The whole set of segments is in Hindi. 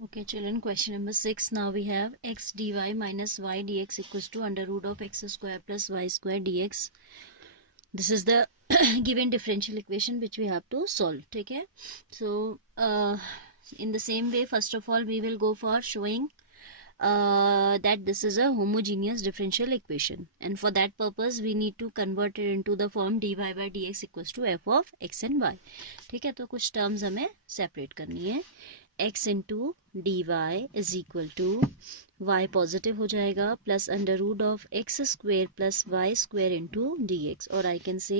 Okay, children, question number 6. Now we have x dy minus y dx equals to under root of x square plus y square dx. This is the given differential equation which we have to solve. Okay, so in the same way, first of all, we will go for showing that this is a homogeneous differential equation, and for that purpose we need to convert it into the form dy by dx equals to f of x and y. ठीक है, तो कुछ टर्म्स हमें सेपरेट करनी है. x into D Y is equal to y positive हो जाएगा plus under root of X square plus Y square into D X, और I can say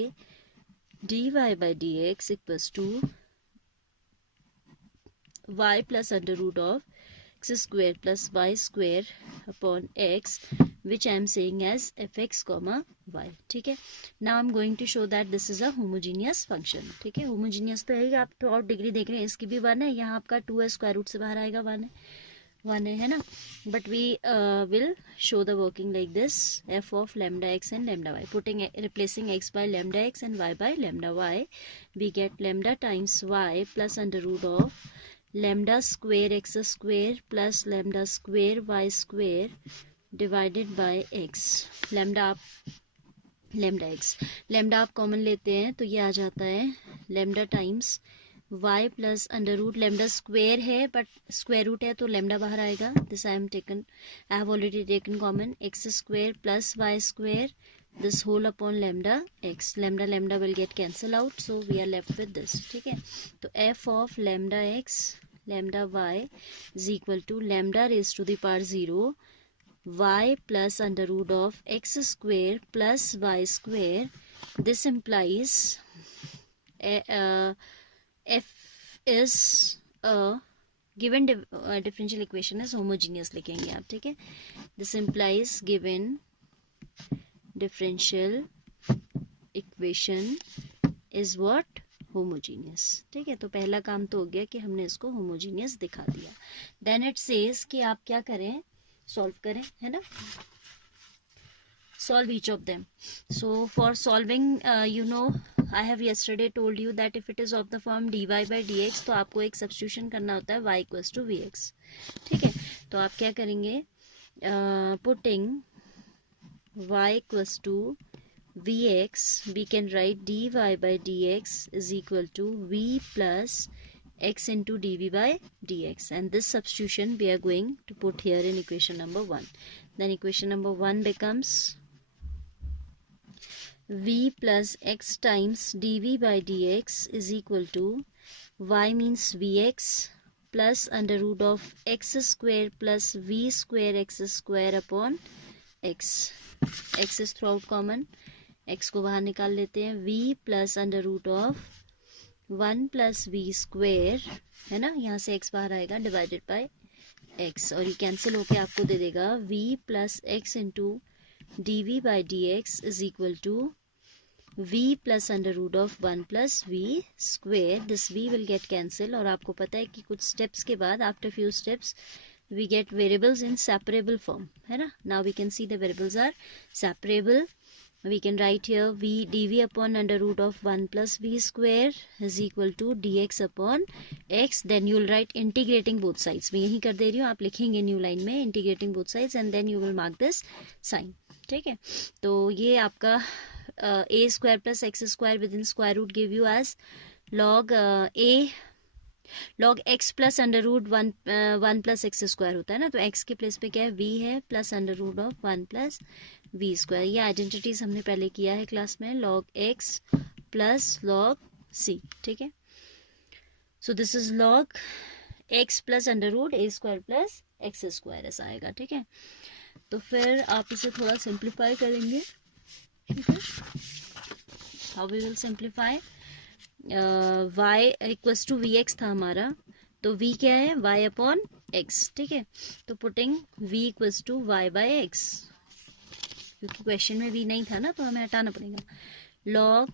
dy by dx equals to y plus under root of x square plus y square upon x, which I am saying as fx comma y. ठीक है, now I am going to show that this is a homogeneous function. ठीक है, homogeneous तो है, आप तो और डिग्री देख रहे हैं, इसकी भी 1 है, यहाँ आपका 2 है, स्क्वायर रूट से बाहर आएगा 1 है ना. But we will show the working like this, f of lambda x and lambda y, putting replacing x by lambda x and y by lambda y, we get lambda times y plus under root of lambda square x square plus lambda square y square divided by x. lambda आप कॉमन लेते हैं तो ये आ जाता है lambda times y plus under root, lambda square है बट स्क्वायर रूट है तो lambda बाहर आएगा. This I have already taken common, x square plus y square this whole upon lambda x. lambda will get cancel out, so we are left with this. ठीक है, तो f of lambda x lambda y is equal to lambda raised to the power 0 y plus under root of x square plus y square. This implies f is a given differential equation is homogeneous लिखेंगे आप. ठीक है, this implies given differential equation is what? Homogeneous. ठीक है, तो पहला काम तो हो गया कि हमने इसको होमोजीनियस दिखा दिया. देन इट सेज कि आप क्या करें, सॉल्व करें, है ना, solve each of them. So for solving, you know, I have yesterday told you that if it is of the form dy by dx, तो आपको एक सब्स्टिट्यूशन करना होता है y equals to vx. ठीक है, तो आप क्या करेंगे, putting y equals to vx, we can write dy by dx is equal to v plus x into dv by dx, and this substitution we are going to put here in equation number 1. Then equation number 1 becomes v plus x times dv by dx is equal to y means vx plus under root of x square plus v square x square upon x. x is throughout common, x को बाहर निकाल लेते हैं, v plus under root of 1 plus v square, है ना, यहाँ से x बाहर आएगा डिवाइडेड बाय x, और ये कैंसिल होके आपको दे देगा v plus x into d v by d x is equal to v plus under root of 1 plus v square. This v will get cancel, और आपको पता है कि कुछ स्टेप्स के बाद after few steps we get variables in separable form, है ना. Now we can see the variables are separable. We can write here v dv upon under root of 1 plus v square is equal to dx upon x. Then you will write integrating both sides. मैं यही कर दे रही हूँ, आप लिखेंगे न्यू लाइन में integrating both sides and then you will mark this sign. ठीक है, तो ये आपका a square plus x square within square root give you as log a log x plus under root 1 plus x square होता है ना, तो x के प्लेस पे क्या है, v है plus under root of 1 plus v square. ये आइडेंटिटीज हमने पहले किया है क्लास में, log x plus log c. ठीक है, so this is log x plus under root a square plus x square ऐसा आएगा. ठीक है, तो फिर आप इसे थोड़ा सिंप्लीफाई करेंगे. ठीक है, how we will simplify, y equals to v x था हमारा, तो v क्या है, y अपॉन x. ठीक है, तो putting v equals to y by x, क्योंकि क्वेश्चन में v नहीं था ना तो हमें हटाना पड़ेगा. log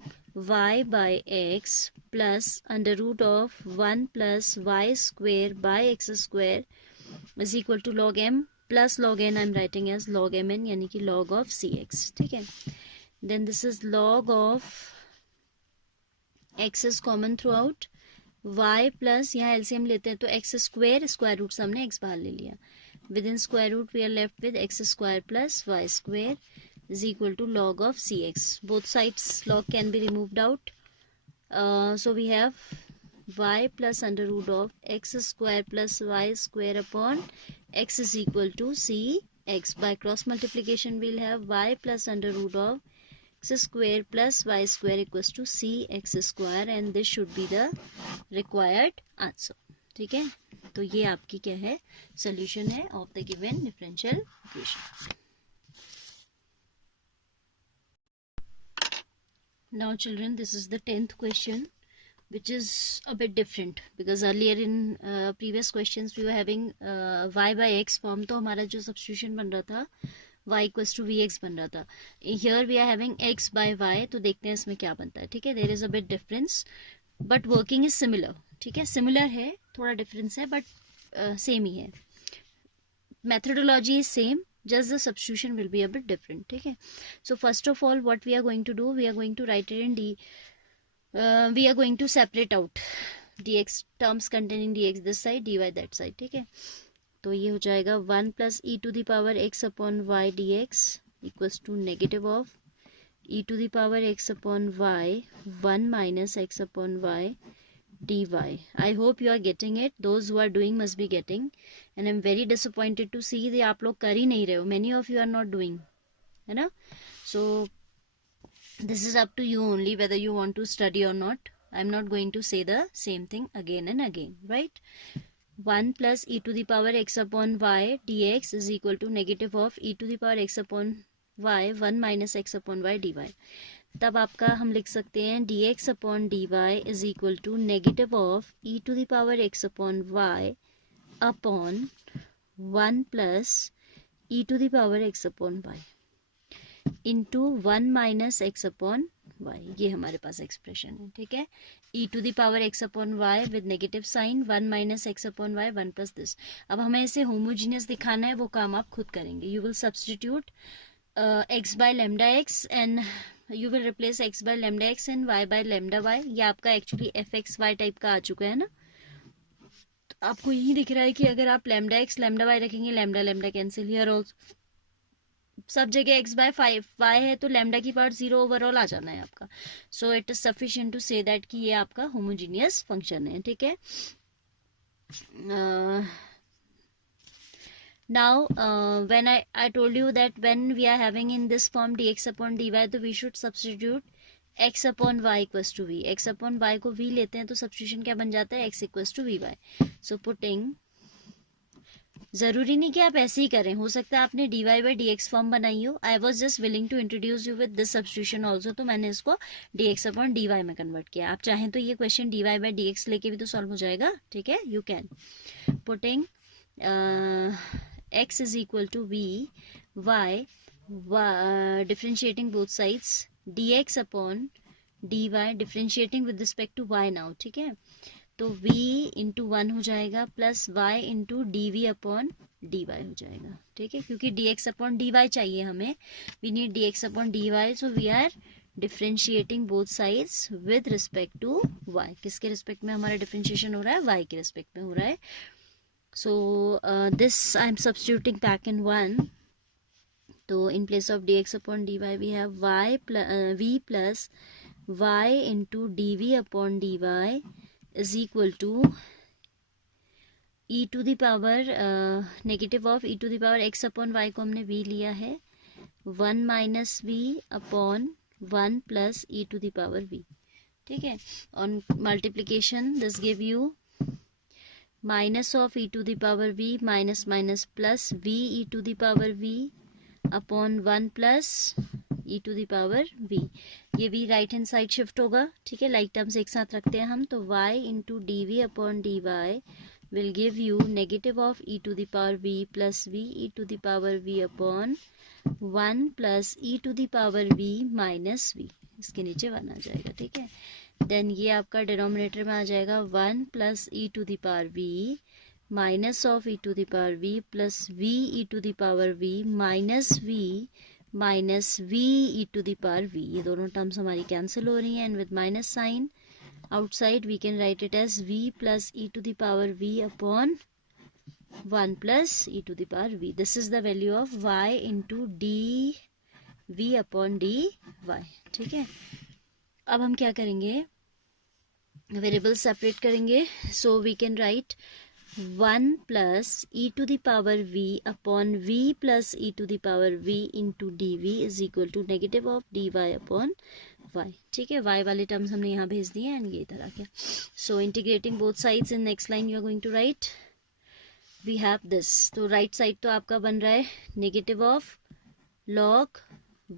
y by x plus under root of 1 plus Y square by x square is equal to log m plus log n. I am writing as log mn, यानी कि log ऑफ cx. ठीक है, then this is log of x is common throughout, y plus, यहाँ एलसीएम लेते हैं तो एक्स स्क्वायर, स्क्वायर रूट से हमने एक्स बाहर ले लिया, within square root we are left with x square plus y square is equal to log of cx. Both sides log can be removed out. So we have y plus under root of x square plus y square upon x is equal to cx. By cross multiplication we'll have y plus under root of x square plus y square equals to cx square, and this should be the required answer. ठीक है, तो ये आपकी क्या है, सोल्यूशन है of the given differential equation. Now children, this is the 10th question, which is a bit different because earlier in previous questions we were having y by x form, तो हमारा जो substitution बन रहा था y equals to vx बन रहा था. Here we are having x by y, तो देखते हैं इसमें क्या बनता है. ठीक है, there is a bit difference but working is similar. ठीक है, similar है, थोड़ा difference है but same ही है. Methodology is same, just the substitution will be a bit different. ठीक है, so first of all what we are going to do, we are going to write it in we are going to separate out dx terms containing dx this side, dy that side. ठीक है, तो ये हो जाएगा 1 plus e to the power x upon y d x equals to negative of e to the power x upon y 1 minus x upon y dy. I hope you are getting it. Those who are doing must be getting, and I'm very disappointed to see that आप लोग कर ही नहीं रहे हो. Many of you are not doing, है ना? So this is up to you only whether you want to study or not. I'm not going to say the same thing again and again, right? 1 plus e to the power x upon y dx is equal to negative of e to the power x upon y 1 minus x upon y dy. तब आपका हम लिख सकते हैं dx upon dy is equal to negative of e to the power x upon y upon 1 plus e to the power x upon y into 1 minus x upon y. ये हमारे पास एक्सप्रेशन है. ठीक है, e to the power x upon y with negative sign 1 minus x upon y 1 plus this. अब हमें इसे होमोजीनियस दिखाना है, वो काम आप खुद करेंगे. You will substitute x by lambda x and you will replace x by lambda x and y by lambda y. ये आपका actually f x y type का आ चुका है ना. तो आपको यही दिख रहा है कि अगर आप lambda x lambda y रखेंगे, lambda lambda cancel. Here also सब जगह x by 5 y है तो lambda की पावर 0 ओवरऑल आ जाना है आपका. So it is sufficient to say that कि ये आपका होमोजीनियस फंक्शन है. ठीक है, now when I told you that when we are having in this form dx upon dy, तो we should substitute x upon y equals to v. x upon y को v लेते हैं तो substitution क्या बन जाता है, x equals to vy. so putting, जरूरी नहीं कि आप ऐसे ही करें, हो सकता है आपने dy by dx फॉर्म बनाई हो. I was just willing to introduce you with this substitution also, तो मैंने इसको dx अपॉन dy में कन्वर्ट किया. आप चाहें तो ये क्वेश्चन dy by dx लेके भी तो सॉल्व हो जाएगा. ठीक है, you can. Putting x is equal to v y, differentiating both sides dx upon dy differentiating with respect to y now. ठीक है, तो v इंटू 1 हो जाएगा plus y into d v upon d y हो जाएगा. ठीक है, क्योंकि dx अपॉन डी वाई चाहिए हमें, we need dx upon d y. So we are differentiating both sides with respect to y. किसके रिस्पेक्ट में हमारा डिफ्रेंशिएशन हो रहा है, y के रिस्पेक्ट में हो रहा है. So this I am substituting back in 1. तो in place of dx upon d y we have v plus y into d v upon d y is equal to e to the power negative of e to the power x upon y को हमने v लिया है 1 minus v upon 1 plus e to the power v. ठीक है, on multiplication this give you minus of e to the power v minus minus plus v e to the power v upon 1 plus e to the power v. ये v right hand side shift होगा. ठीक है, लाइक टर्म्स एक साथ रखते हैं हम, तो y into d v upon d y will give you negative of e to the power v plus v e to the power v upon 1 plus e to the power v minus v. इसके नीचे 1 आ जाएगा. ठीक है, देन ये आपका डिनोमिनेटर में आ जाएगा 1 plus e to the power v minus of e to the power v plus v e to the power v minus v minus v e to the power v. ये दोनों टर्म्स हमारी कैंसिल हो रही हैं and with minus sign outside we can write it as v plus e to the power v upon 1 plus e to the power v. This is the value of y into d v upon dy. ठीक है, अब हम क्या करेंगे, वेरिएबल सेपरेट करेंगे. So we can write 1 plus e to the power v upon v plus e to the power v into dv is equal to negative of dy upon y. ठीक है, y वाले टर्म्स हमने यहाँ भेज दिए एंड ये इधर आ गया. So integrating both sides in next line you are going to write we have this. तो राइट साइड तो आपका बन रहा है negative of log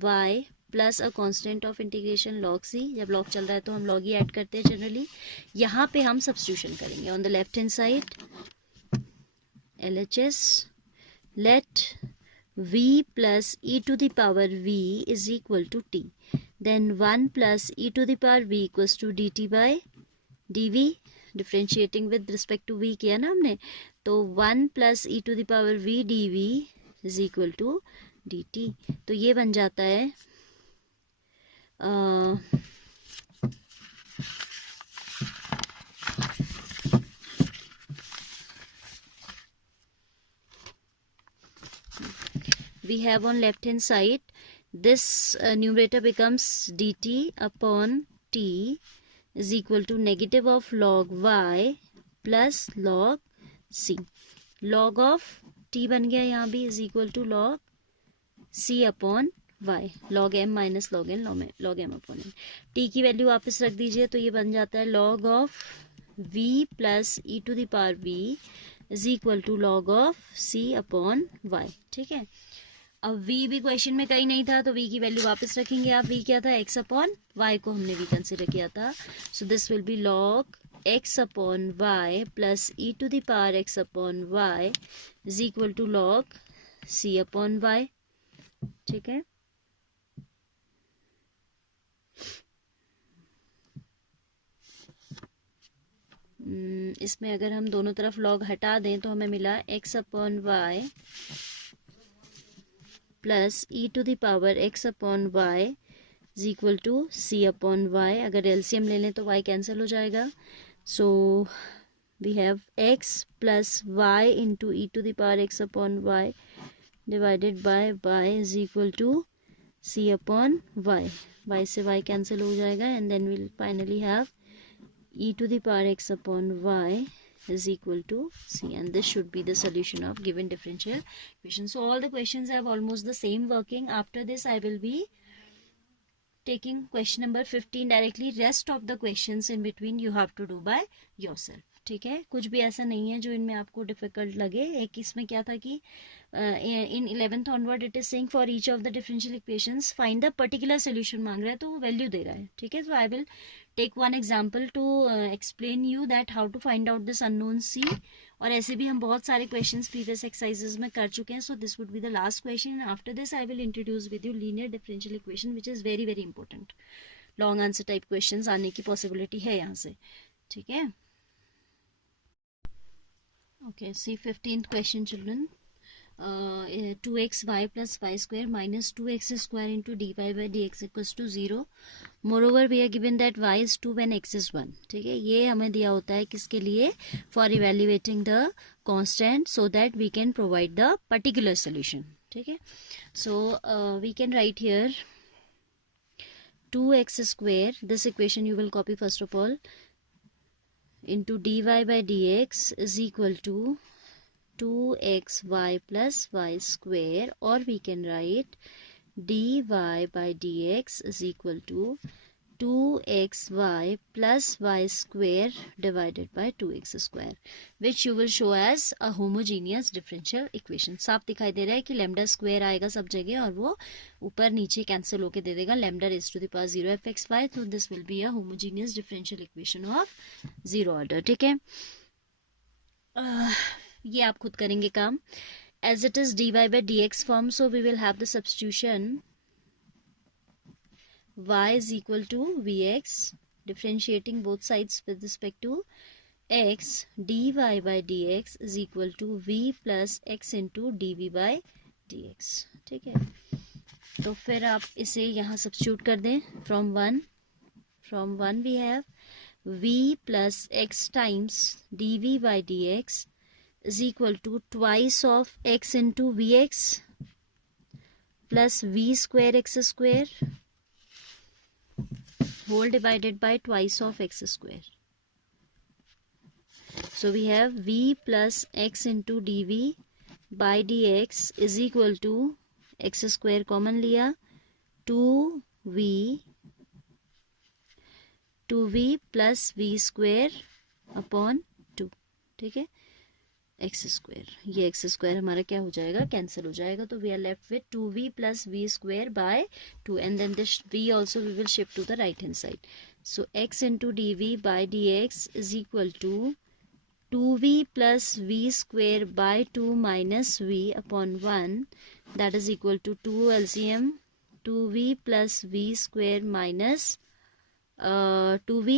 y plus a constant of integration log c. जब log चल रहा है तो हम log ही ऐड करते हैं जनरली. यहाँ पे हम सब्स्टिट्यूशन करेंगे on the left hand side LHS let v plus e to the power v is equal to t. Then 1 plus e to the power v equals to dt by dv. Differentiating with respect to v किया ना हमने, तो 1 plus e to the power v dv is equal to dt. तो ये बन जाता है we have on left hand side this numerator becomes dt upon t is equal to negative of log y plus log c. log of t बन गया यहाँ भी is equal to log c upon y. log m minus log n log m upon n. t की वैल्यू वापस रख दीजिए तो ये बन जाता है log of v plus e to the power v is equal to log of c upon y. ठीक है, अब v भी क्वेश्चन में कहीं नहीं था तो v की वैल्यू वापस रखेंगे आप. v क्या था, x अपॉन y को हमने v कंसिडर किया था. So this will be log x upon y plus e to the power x upon y is equal to log c upon y. ठीक है, इसमें अगर हम दोनों तरफ log हटा दें तो हमें मिला x upon y plus e to the power x upon y is equal to c upon y. अगर एलसीएम ले लें तो y कैंसिल हो जाएगा. So we have x plus y into e to the power x upon y divided by y is equal to c upon y. y से y कैंसिल हो जाएगा and then will finally have e to the power x upon y is equal to c, and this should be the solution of given differential equation. So all the questions have almost the same working. After this I will be taking question number 15 directly. Rest of the questions in between you have to do by yourself. ठीक है, कुछ भी ऐसा नहीं है जो इनमें आपको डिफिकल्ट लगे. एक इसमें क्या था कि इन 11th onward it is saying for each of the differential equations find the particular solution मांग रहा है तो वो वैल्यू दे रहा है. ठीक है, so I will take one example to explain you that how to find out this unknown C. और ऐसे भी हम बहुत सारे क्वेश्चंस प्रीवियस एक्सरसाइजेस में कर चुके हैं. So this would be the last question. After this I will introduce with you linear differential equation which is very very important. Long answer type questions आने की पॉसिबिलिटी है यहाँ से. ठीक है, okay, see 15th question children. 2xy plus y square minus 2x square into dy by dx equals to 0. Moreover we are given that y is 2 when x is 1. ठीक है, ये हमें दिया होता है किसके लिए, for evaluating the constant so that we can provide the particular solution. ठीक है, so we can write here 2x square, this equation you will copy first of all, into dy by dx is equal to 2xy plus y square, or we can write dy by dx is equal to 2xy plus y square divided by 2x square, which you will show as a homogeneous differential equation. साफ दिखाई दे रहा है कि लैम्डा स्क्वायर आएगा सब जगह और वो ऊपर नीचे कैंसिल होके दे देगा lambda raise to the power 0 fxy. तो this will be a homogeneous differential equation of 0 order. ठीक है, ये आप खुद करेंगे काम. As it is dy by dx form, so we will have the substitution y is equal to vx, differentiating both sides with respect to x, dy by dx is equal to v plus x into dv by dx. ठीक है, तो फिर आप इसे यहाँ सब्स्टिट्यूट कर दें. From one we have v plus x times dv by dx is equal to twice of x into vx plus v square x square whole divided by twice of x square. So we have v plus x into dv by dx is equal to x square common लिया 2v plus v square upon 2. ठीक है, एक्स स्क्वायर, ये एक्स स्क्वायर हमारा क्या हो जाएगा, कैंसिल हो जाएगा. तो we are left with 2v plus v square by 2 and then this v also we will shift to the right hand side. सो x into dv by dx is equal to 2v plus v square by 2 minus v upon 1 that is equal to 2 LCM 2v plus v square minus 2v,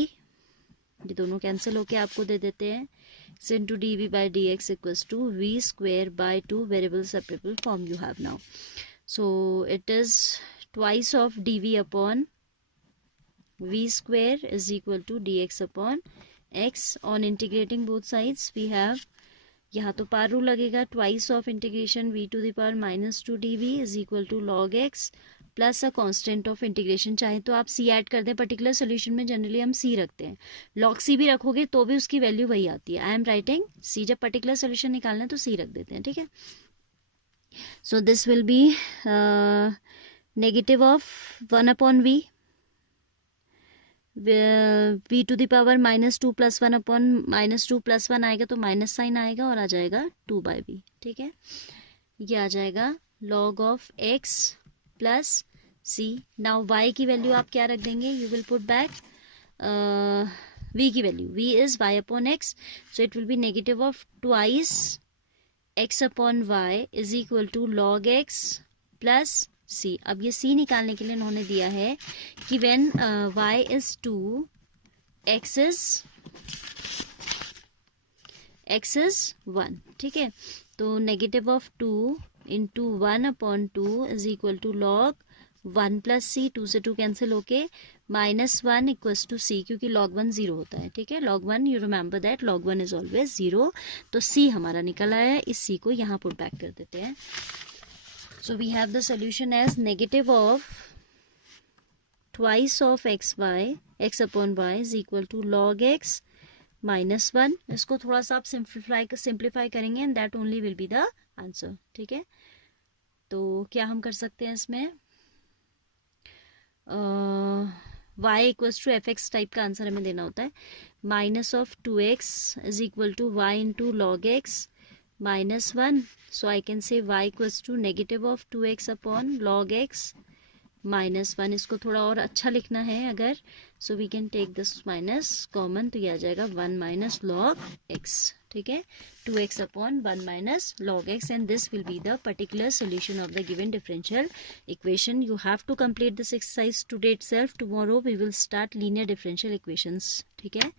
ये दोनों कैंसिल होके आपको दे देते हैं. x into dv by dx equals to v square by 2 variable separable form you have now. So it is twice of dv upon v square is equal to dx upon x. on integrating both sides we have, यहाँ तो पार रूल लगेगा, twice of integration v to the power minus 2 dv is equal to log x plus a constant of integration. चाहे तो आप c ऐड कर दें, पर्टिकुलर सोल्यूशन में जनरली हम c रखते हैं, log c भी रखोगे तो भी उसकी वैल्यू वही आती है. आई एम राइटिंग c, जब पर्टिकुलर सोल्यूशन निकालना है तो c रख देते हैं. ठीक है, so this will be negative of 1 upon v v to the power minus 2 plus 1 upon minus 2 plus 1 आएगा तो माइनस साइन आएगा और आ जाएगा 2 बाई v. ठीक है, ये आ जाएगा log of x plus c. Now y की वैल्यू आप क्या रख देंगे, you will put back v की value, v is y upon x, so it will be negative of twice x upon y is equal to log x plus c. अब ये c निकालने के लिए उन्होंने दिया है कि when y is 2 x is 1. ठीक है, तो negative of 2 into 1 upon 2 is equal to log 1 plus c. 2 से 2 कैंसिल होके माइनस 1 इक्वल्स टू c, क्योंकि log 1 0 होता है. ठीक है, log 1 you remember that log 1 is always 0. तो c हमारा निकल आया है, इस c को यहाँ पुट बैक कर देते हैं. So we have the solution as negative of twice of xy x upon y is equal to log x minus 1. इसको थोड़ा सा आप सिंप्लीफाई करेंगे and that only will be the answer. ठीक है, तो क्या हम कर सकते हैं इसमें, y equals to f x type का आंसर हमें देना होता है. Minus of 2x is equal to y into log x minus 1. So I can say y equals to negative of 2x upon log x minus 1. इसको थोड़ा और अच्छा लिखना है अगर, so we can take this minus common, तो ये आ जाएगा 1 minus log x. ठीक है, 2x upon 1 minus log x, and this will be the particular solution of the given differential equation. You have to complete this exercise today itself. Tomorrow we will start linear differential equations. ठीक है.